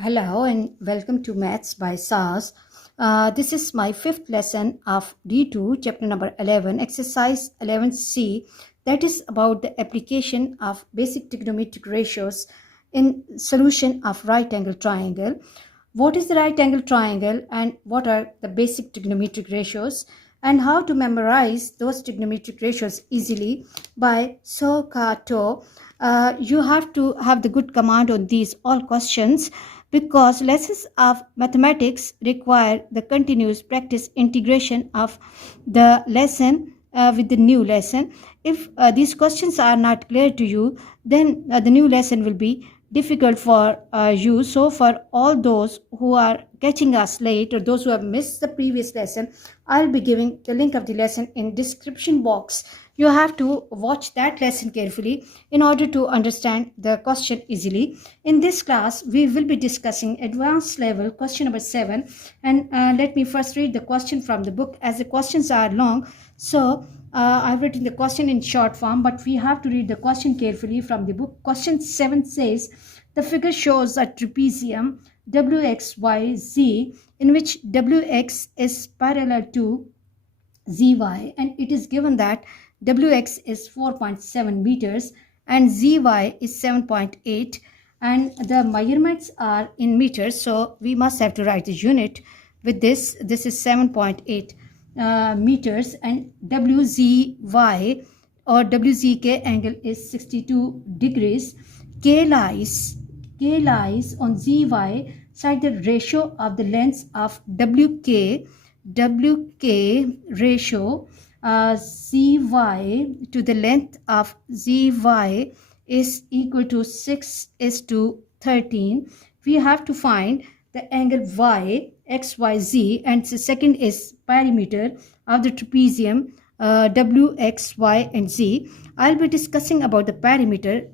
Hello and welcome to Maths by SAS. This is my fifth lesson of D2, chapter number 11, exercise 11C, that is about the application of basic trigonometric ratios in solution of right angle triangle. What is the right angle triangle and what are the basic trigonometric ratios, and how to memorize those trigonometric ratios easily by SOHCAHTOA. You have to have the good command on these all questions because lessons of mathematics require the continuous practice integration of the lesson with the new lesson. If these questions are not clear to you, then the new lesson will be difficult for you. So for all those who are catching us late or those who have missed the previous lesson, I'll be giving the link of the lesson in description box. You have to watch that lesson carefully in order to understand the question easily. In this class, we will be discussing advanced level question number 7. And let me first read the question from the book, as the questions are long. So I've written the question in short form, but we have to read the question carefully from the book. Question 7 says, the figure shows a trapezium WXYZ in which WX is parallel to ZY, and it is given that WX is 4.7 meters and ZY is 7.8, and the measurements are in meters, so we must have to write the unit with this. This is 7.8 meters, and WZY or WZK angle is 62 degrees. K lies on ZY side the ratio of the lengths of WK ratio ZY to the length of ZY is equal to 6:13. We have to find the angle Y, XYZ, and the second is perimeter of the trapezium W, X, Y, and Z. I'll be discussing about the perimeter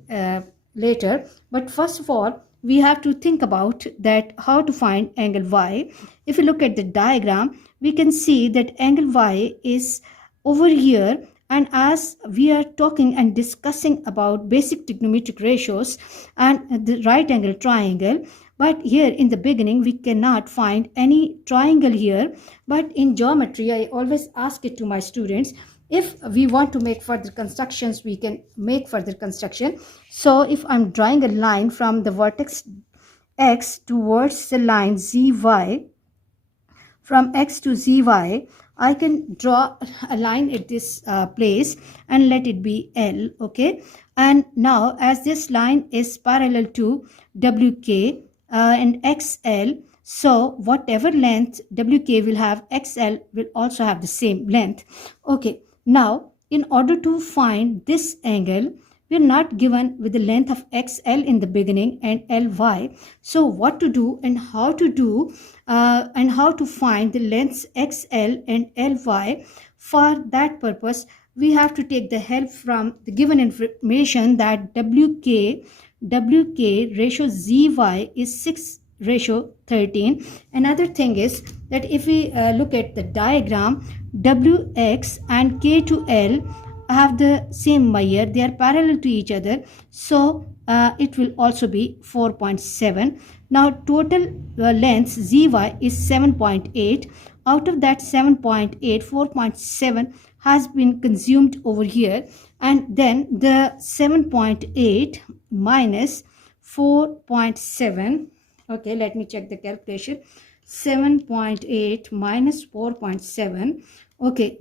later, but first of all, we have to think about that how to find angle Y. If you look at the diagram, we can see that angle Y is over here, and as we are talking and discussing about basic trigonometric ratios and the right angle triangle, but here in the beginning we cannot find any triangle here. But in geometry, I always ask it to my students, if we want to make further constructions, we can make further construction. So if I'm drawing a line from the vertex X towards the line ZY, from X to ZY, I can draw a line at this place and let it be L, okay? And now as this line is parallel to WK and XL, so whatever length WK will have, XL will also have the same length. Okay, now in order to find this angle, we are not given with the length of XL in the beginning and LY. So what to do and how to do and how to find the lengths XL and LY. For that purpose, we have to take the help from the given information that WK ratio ZY is 6:13. Another thing is that if we look at the diagram, WX and K to L have the same measure, they are parallel to each other, so it will also be 4.7. Now total length ZY is 7.8. Out of that 7.8, 4.7 has been consumed over here, and then the 7.8 minus 4.7, okay, let me check the calculation. 7.8 minus 4.7, okay,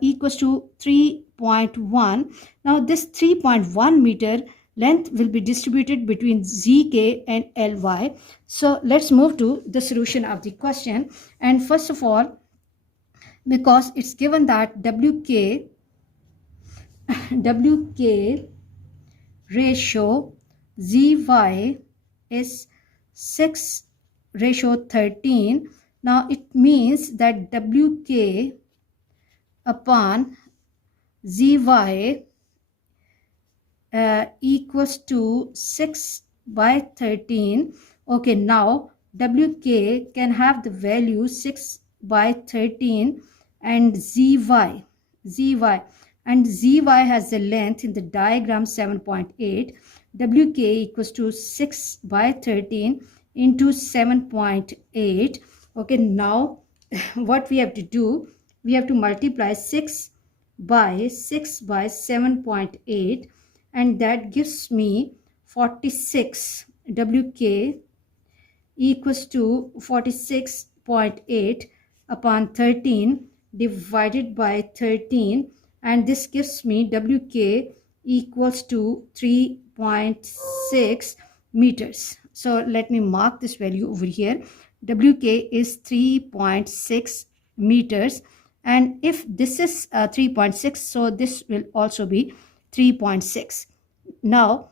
equals to 3.1. Now this 3.1 meter length will be distributed between ZK and LY. So let's move to the solution of the question. And first of all, because it's given that WK ratio ZY is 6:13. Now it means that WK upon ZY equals to 6/13. Okay, now WK can have the value 6/13 and ZY and ZY has the length in the diagram 7.8. WK equals to 6/13 into 7.8. Okay, now what we have to do, we have to multiply 6 by 7.8, and that gives me 46. WK equals to 46.8 upon 13 divided by 13, and this gives me WK equals to 3.6 meters. So let me mark this value over here. WK is 3.6 meters, and if this is 3.6, so this will also be 3.6. Now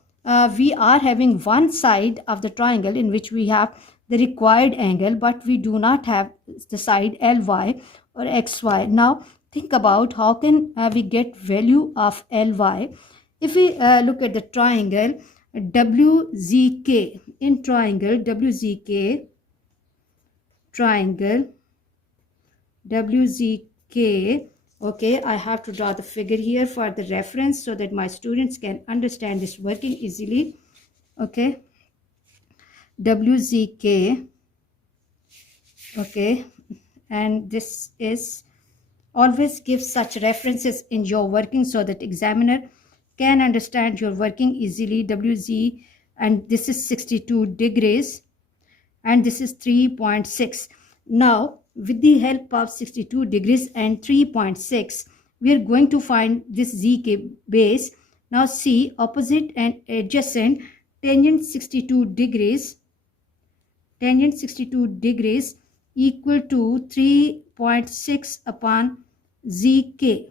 we are having one side of the triangle in which we have the required angle, but we do not have the side LY or XY. Now think about how can we get value of LY. If we look at the triangle WZK, in triangle WZK, okay, I have to draw the figure here for the reference so that my students can understand this working easily. Okay, WZK, okay, and this is, always give such references in your working so that examiner can understand your working easily. WZ, and this is 62 degrees, and this is 3.6. Now with the help of 62 degrees and 3.6, we are going to find this ZK base. Now see, opposite and adjacent, tangent 62 degrees equal to 3.6 upon ZK.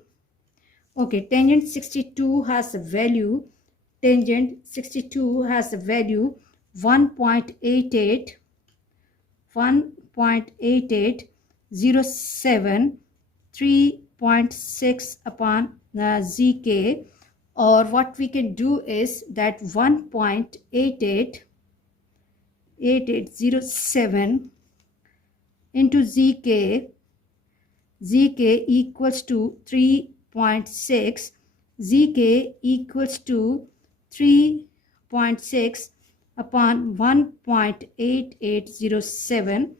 Okay, tangent 62 has a value, 1.8807, 3.6 upon ZK, or what we can do is that 1.8807 into ZK equals to 3.6, ZK equals to 3.6 upon 1.8807.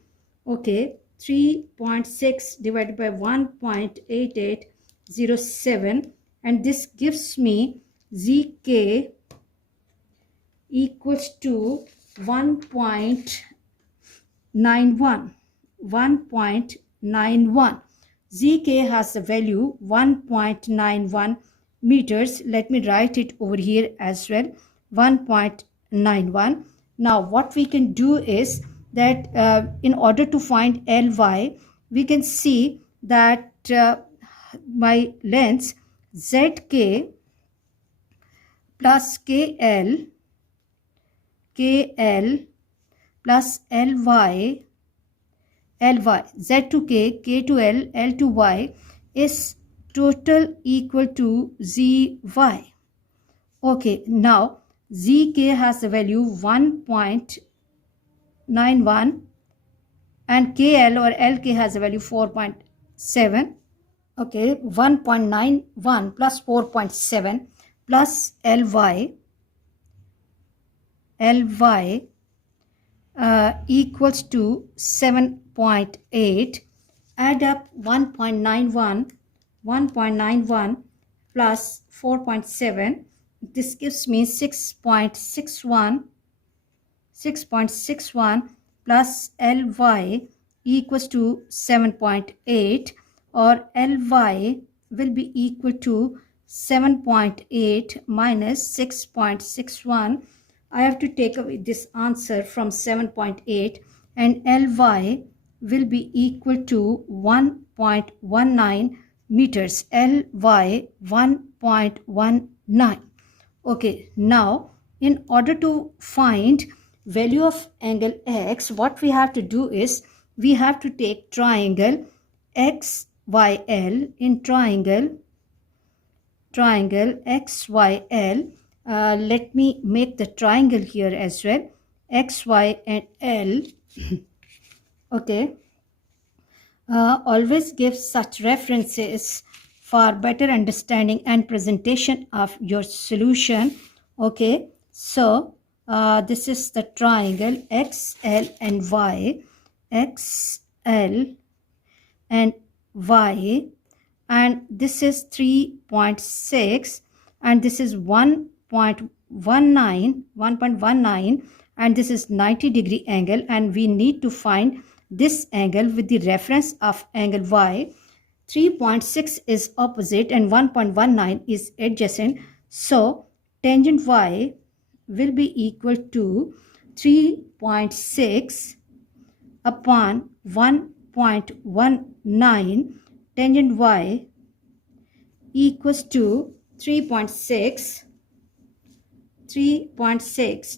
okay, 3.6 divided by 1.8807, and this gives me ZK equals to 1.91. ZK has the value 1.91 meters. Let me write it over here as well, 1.91. Now what we can do is that in order to find LY, we can see that my length ZK plus KL plus LY, Z to K, K to L, L to Y is total equal to ZY. Okay, now ZK has the value 1.91 and KL or LK has a value 4.7. okay, 1.91 plus 4.7 plus LY equals to 7.8. add up 1.91 plus 4.7, this gives me 6.61 plus LY equals to 7.8, or LY will be equal to 7.8 minus 6.61. I have to take away this answer from 7.8, and LY will be equal to 1.19 meters. LY 1.19. Okay, now in order to find value of angle X, what we have to do is we have to take triangle XYL. In triangle XYL, let me make the triangle here as well, XY and L. okay, always give such references for better understanding and presentation of your solution. Okay, so this is the triangle XL and Y, XL and Y, and this is 3.6 and this is 1.19, and this is 90-degree angle, and we need to find this angle with the reference of angle Y. 3.6 is opposite and 1.19 is adjacent, so tangent Y will be equal to 3.6 upon 1.19. Tangent Y equals to 3.6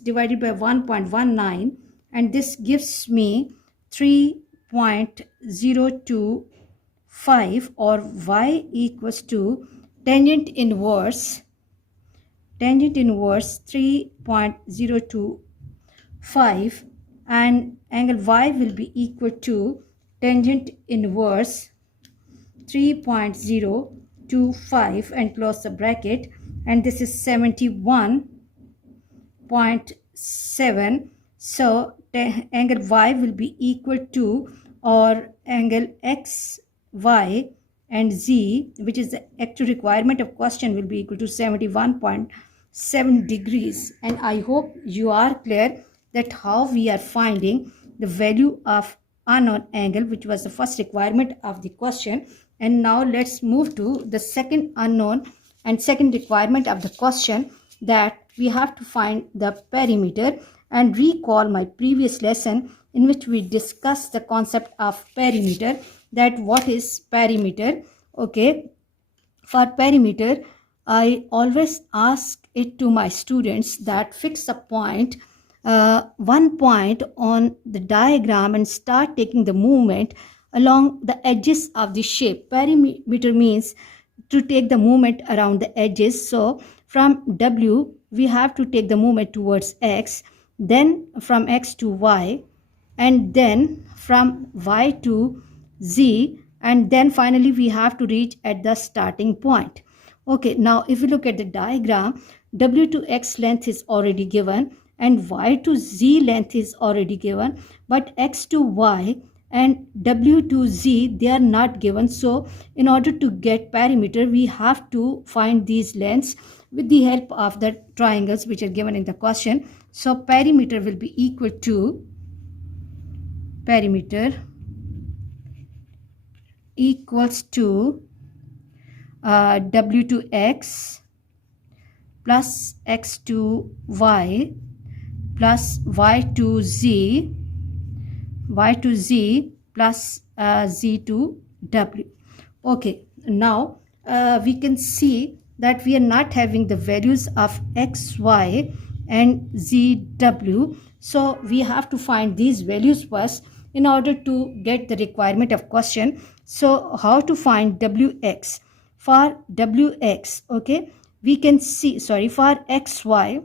divided by 1.19, and this gives me 3.025, or Y equals to tangent inverse 3.025, and angle Y will be equal to tangent inverse 3.025 and close the bracket, and this is 71.7. so angle Y will be equal to, or angle X, Y and Z, which is the actual requirement of question, will be equal to 71.7 degrees. And I hope you are clear that how we are finding the value of unknown angle, which was the first requirement of the question. And now let's move to the second unknown and second requirement of the question, that we have to find the perimeter. And recall my previous lesson in which we discussed the concept of perimeter, that what is perimeter. Okay, for perimeter I always ask it to my students that fix a point, one point on the diagram, and start taking the movement along the edges of the shape. Perimeter means to take the movement around the edges. So from W we have to take the movement towards X, then from X to Y, and then from Y to Z, and then finally we have to reach at the starting point. Okay, now if you look at the diagram, W to X length is already given and Y to Z length is already given, but X to Y and W to Z, they are not given. So in order to get perimeter, we have to find these lengths with the help of the triangles which are given in the question. So perimeter will be equal to, perimeter equals to W to X plus X to Y plus Y to Z plus Z to W. Okay, now we can see that we are not having the values of X, Y and Z, W. So we have to find these values first in order to get the requirement of question. So how to find WX? For WX, okay, we can see, for XY,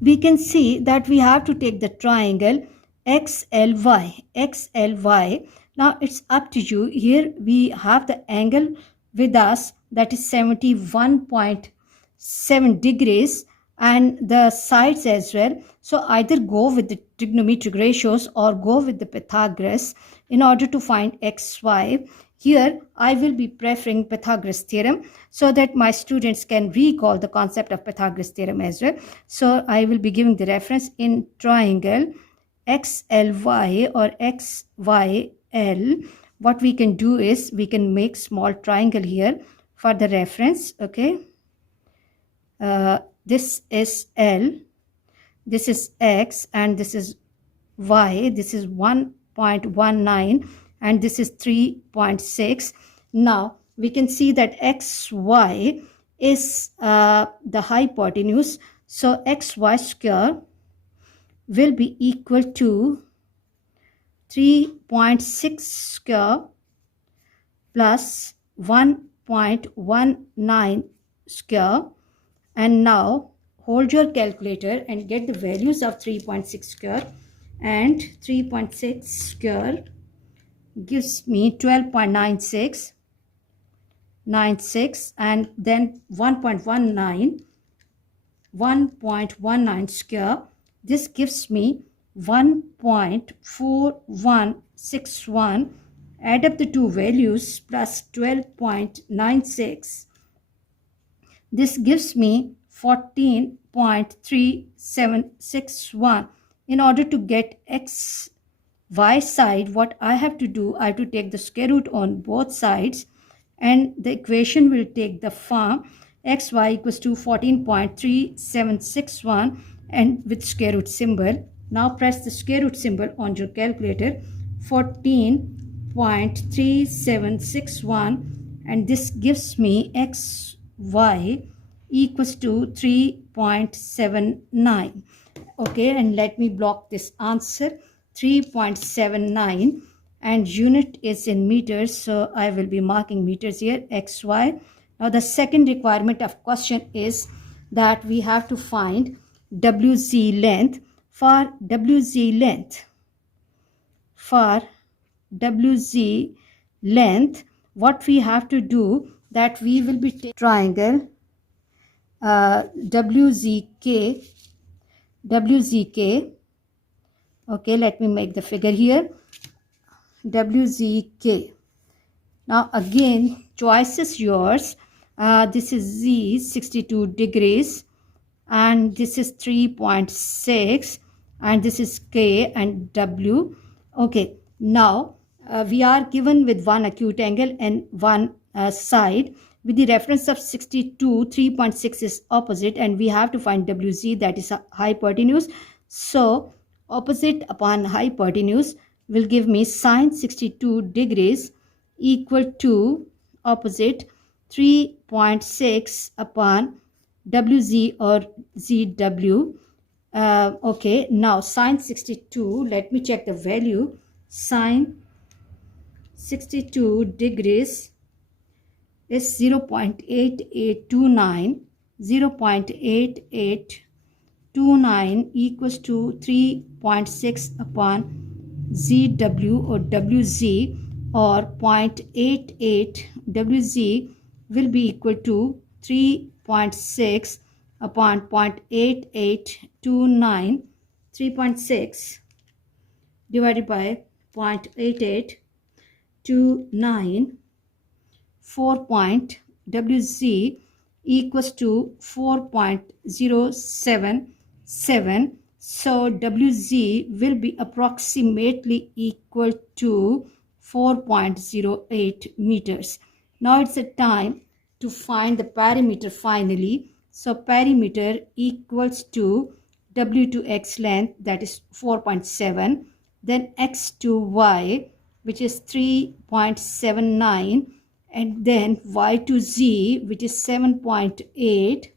we can see that we have to take the triangle XLY. Now it's up to you. Here we have the angle with us, that is 71.7 degrees, and the sides as well. So either go with the trigonometric ratios or go with the Pythagoras in order to find XY. Here I will be preferring Pythagoras theorem so that my students can recall the concept of Pythagoras theorem as well. So I will be giving the reference in triangle XLY or XYL. What we can do is we can make small triangle here for the reference. Okay, this is L, this is X, and this is Y. This is 1.19 and this is 3.6. Now we can see that XY is the hypotenuse. So XY square will be equal to 3.6 square plus 1.19 square. And now hold your calculator and get the values of 3.6 square, and 3.6 square gives me 12.96, and then 1.19 1.19 square. This gives me 1.4161. Add up the two values plus 12.96. This gives me 14.3761. In order to get y side, what I have to do, I have to take the square root on both sides, and the equation will take the form xy equals to 14.3761 and with square root symbol. Now press the square root symbol on your calculator. 14.3761, and this gives me xy equals to 3.79. Okay, and let me block this answer. 3.79, and unit is in meters, so I will be marking meters here, xy. Now the second requirement of question is that we have to find wz length. For wz length, what we have to do, that we will be taking triangle wzk. Okay, let me make the figure here. WZK. Now again, choice is yours. This is Z, 62 degrees, and this is 3.6, and this is K and W. Okay, now we are given with one acute angle and one side. With the reference of 62, 3.6 is opposite, and we have to find WZ, that is hypotenuse. So opposite upon hypotenuse will give me sine 62 degrees equal to opposite 3.6 upon WZ or ZW. Okay, now sine 62, let me check the value. Sine 62 degrees is 0.8829. 0.8829 equals to 3.6 upon ZW or WZ, or 0.88 WZ will be equal to 3.6 upon 0.8829. 3.6 divided by 0.8829, 4 point WZ equals to 4.077. So WZ will be approximately equal to 4.08 meters. Now it's a time to find the perimeter finally. So perimeter equals to W to X length, that is 4.7, then X to Y, which is 3.79, and then Y to Z, which is 7.8,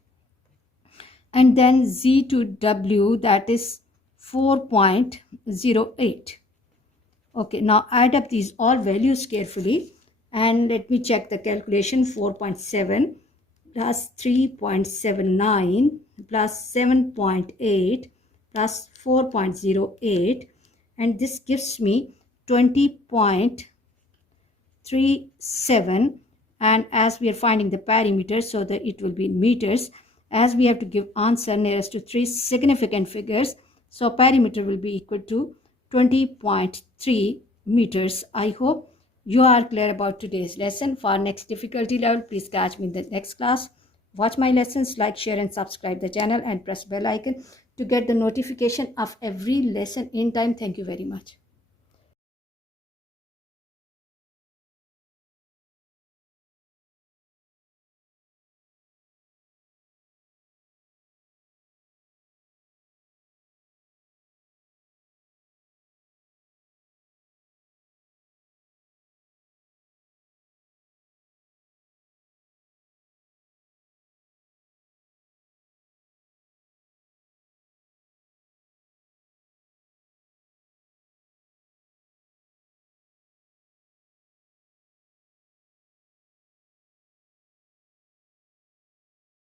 and then Z to W, that is 4.08. Okay, now add up these all values carefully, and let me check the calculation. 4.7 plus 3.79 plus 7.8 plus 4.08, and this gives me 20.37. and as we are finding the perimeter, so that it will be in meters, as we have to give answer nearest to 3 significant figures, so perimeter will be equal to 20.3 meters. I hope you are clear about today's lesson. For next difficulty level, please catch me in the next class. Watch my lessons, like, share and subscribe the channel, and press bell icon to get the notification of every lesson in time. Thank you very much.